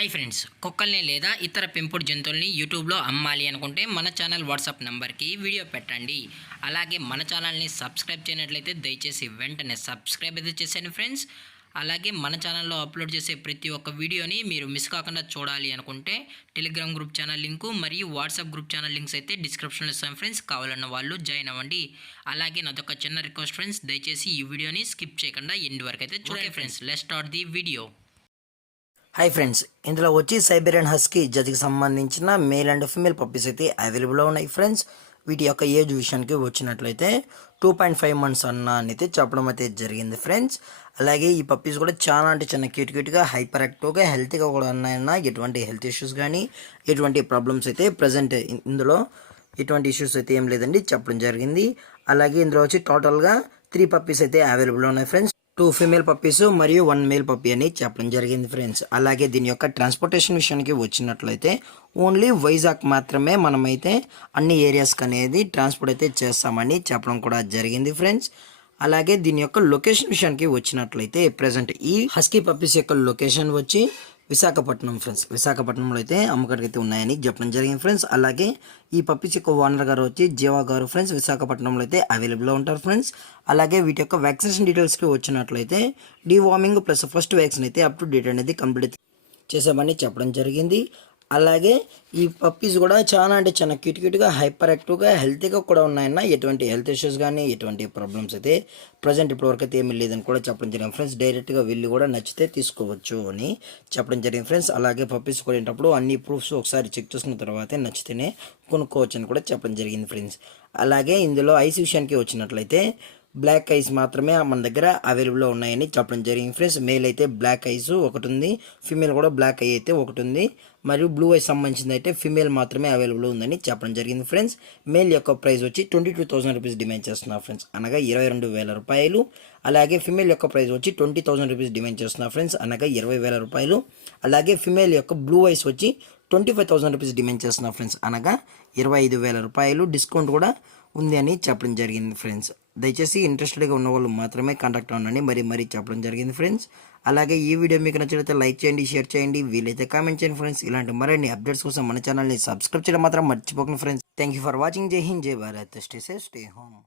Hi friends, కుక్కల్ని లేదా ఇతర పెంపుడు జంతువుల్ని యూట్యూబ్లో అమ్మాలి అనుకుంటే మన ఛానల్ వాట్సాప్ నెంబర్కి వీడియో పెట్టండి. అలాగే మన ఛానల్ని సబ్స్క్రైబ్ చేయనట్లయితే దయచేసి వెంటనే సబ్స్క్రైబ్ అయితే చేసేయండి ఫ్రెండ్స్. అలాగే మన ఛానల్లో అప్లోడ్ చేసే ప్రతి ఒక్క వీడియోని మీరు మిస్ కాకుండా చూడాలి అనుకుంటే టెలిగ్రామ్ గ్రూప్ ఛానల్ లింకు మరియు వాట్సాప్ గ్రూప్ ఛానల్ లింక్స్ అయితే డిస్క్రిప్షన్లో ఇస్తాం ఫ్రెండ్స్. కావాలన్న వాళ్ళు జాయిన్ అవ్వండి. అలాగే నాదొక చిన్న రిక్వెస్ట్ ఫ్రెండ్స్, దయచేసి ఈ వీడియోని స్కిప్ చేయకుండా ఎండ్ వరకు అయితే చూడండి friends. Let's start the video. Hi friends, ఇందులో వచ్చి సైబీరియన్ హస్కీ జాతికి సంబంధించిన మేల్ అండ్ ఫీమేల్ పప్పీస్ అయితే అవైలబుల్లో ఉన్నాయి ఫ్రెండ్స్. వీటి యొక్క ఏజ్ విషయానికి వచ్చినట్లయితే 2.5 months అయితే చెప్పడం అయితే జరిగింది ఫ్రెండ్స్. అలాగే ఈ పప్పీస్ కూడా చాలా అంటే చాలా క్యూట్గా హైపర్ యాక్టివ్గా హెల్తీగా కూడా ఉన్నాయన్న. ఎటువంటి హెల్త్ ఇష్యూస్ కానీ ఎటువంటి ప్రాబ్లమ్స్ అయితే ప్రజెంట్ ఇందులో ఎటువంటి ఇష్యూస్ అయితే ఏం లేదండి చెప్పడం జరిగింది. అలాగే ఇందులో వచ్చి టోటల్గా 3 పప్పీస్ అయితే అవైలబుల్ ఉన్నాయి ఫ్రెండ్స్. 2 ఫీమేల్ పప్పీస్ మరియు 1 మేల్ పప్పీ అని చెప్పడం జరిగింది ఫ్రెండ్స్. అలాగే దీని యొక్క ట్రాన్స్పోర్టేషన్ విషయానికి వచ్చినట్లయితే ఓన్లీ వైజాగ్ మాత్రమే మనమైతే అన్ని ఏరియాస్కి అనేది ట్రాన్స్పోర్ట్ అయితే చేస్తామని చెప్పడం కూడా జరిగింది ఫ్రెండ్స్. అలాగే దీని యొక్క లొకేషన్ విషయానికి వచ్చినట్లయితే ప్రజెంట్ ఈ హస్కీ పప్పీస్ యొక్క లొకేషన్ వచ్చి విశాఖపట్నం ఫ్రెండ్స్. విశాఖపట్నంలో అయితే అమ్మకానికి అయితే ఉన్నాయని చెప్పడం జరిగింది ఫ్రెండ్స్. అలాగే ఈ పప్పీస్ యొక్క ఓనర్ గారు వచ్చి జీవా గారు ఫ్రెండ్స్. విశాఖపట్నంలో అయితే అవైలబుల్లో ఉంటారు ఫ్రెండ్స్. అలాగే వీటి యొక్క వ్యాక్సినేషన్ డీటెయిల్స్కి వచ్చినట్లయితే డీవార్మింగ్ ప్లస్ ఫస్ట్ వ్యాక్సిన్ అయితే అప్ టు డేట్ అనేది కంప్లీట్ చేసామని చెప్పడం జరిగింది. అలాగే ఈ పప్పీస్ కూడా చాలా అంటే చాలా క్యూట్గా హైపర్ యాక్టివ్గా హెల్తీగా కూడా ఉన్నాయన్న. ఎటువంటి హెల్త్ ఇష్యూస్ కానీ ఎటువంటి ప్రాబ్లమ్స్ అయితే ప్రజెంట్ ఇప్పటివరకు అయితే ఏమీ లేదని కూడా చెప్పడం జరిగింది ఫ్రెండ్స్. డైరెక్ట్గా వెళ్ళి కూడా నచ్చితే తీసుకోవచ్చు అని చెప్పడం జరిగింది ఫ్రెండ్స్. అలాగే పప్పీస్ కొనేటప్పుడు అన్ని ప్రూఫ్స్ ఒకసారి చెక్ చేసుకున్న తర్వాతే నచ్చితేనే కొనుక్కోవచ్చు అని కూడా చెప్పడం జరిగింది ఫ్రెండ్స్. అలాగే ఇందులో ఐస్ విషయానికి వచ్చినట్లయితే బ్లాక్ ఐస్ మాత్రమే మన దగ్గర అవైలబుల్లో ఉన్నాయని చెప్పడం జరిగింది ఫ్రెండ్స్. మేల్ అయితే బ్లాక్ ఐస్ ఒకటి ఉంది, ఫీమేల్ కూడా బ్లాక్ ఐ అయితే ఒకటి ఉంది, మరియు బ్లూ ఐస్ సంబంధించింది అయితే ఫీమేల్ మాత్రమే అవైలబుల్ ఉందని చెప్పడం జరిగింది ఫ్రెండ్స్. మేల్ యొక్క ప్రైస్ వచ్చి 22,000 రూపీస్ డిమాండ్ చేస్తున్నారు ఫ్రెండ్స్, అనగా 22,000 రూపాయలు. అలాగే ఫీమేల్ యొక్క ప్రైస్ వచ్చి 20,000 రూపీస్ డిమాండ్ చేస్తున్నారు ఫ్రెండ్స్, అనగా 20,000 రూపాయలు. అలాగే ఫీమేల్ యొక్క బ్లూ ఐస్ వచ్చి 25,000 రూపీస్ డిమాండ్ చేస్తున్నారు ఫ్రెండ్స్, అనగా 25,000 రూపాయలు. డిస్కౌంట్ కూడా ఉంది అని చెప్పడం జరిగింది ఫ్రెండ్స్. దయచేసి ఇంట్రెస్టెడ్గా ఉన్న వాళ్ళు మాత్రమే కాంటాక్ట్ అవ్వండి మరీ చెప్పడం జరిగింది ఫ్రెండ్స్. అలాగే ఈ వీడియో మీకు నచ్చినట్లయితే లైక్ చేయండి, షేర్ చేయండి, వీలైతే కామెంట్ చేయండి ఫ్రెండ్స్. ఇలాంటి మరిన్ని అప్డేట్స్ కోసం మన ఛానల్ని సబ్స్క్రైబ్ చేయడం మాత్రం మర్చిపోకండి friends. Thank you for watching. జై హింద్, జై Bharat. Stay safe, stay home.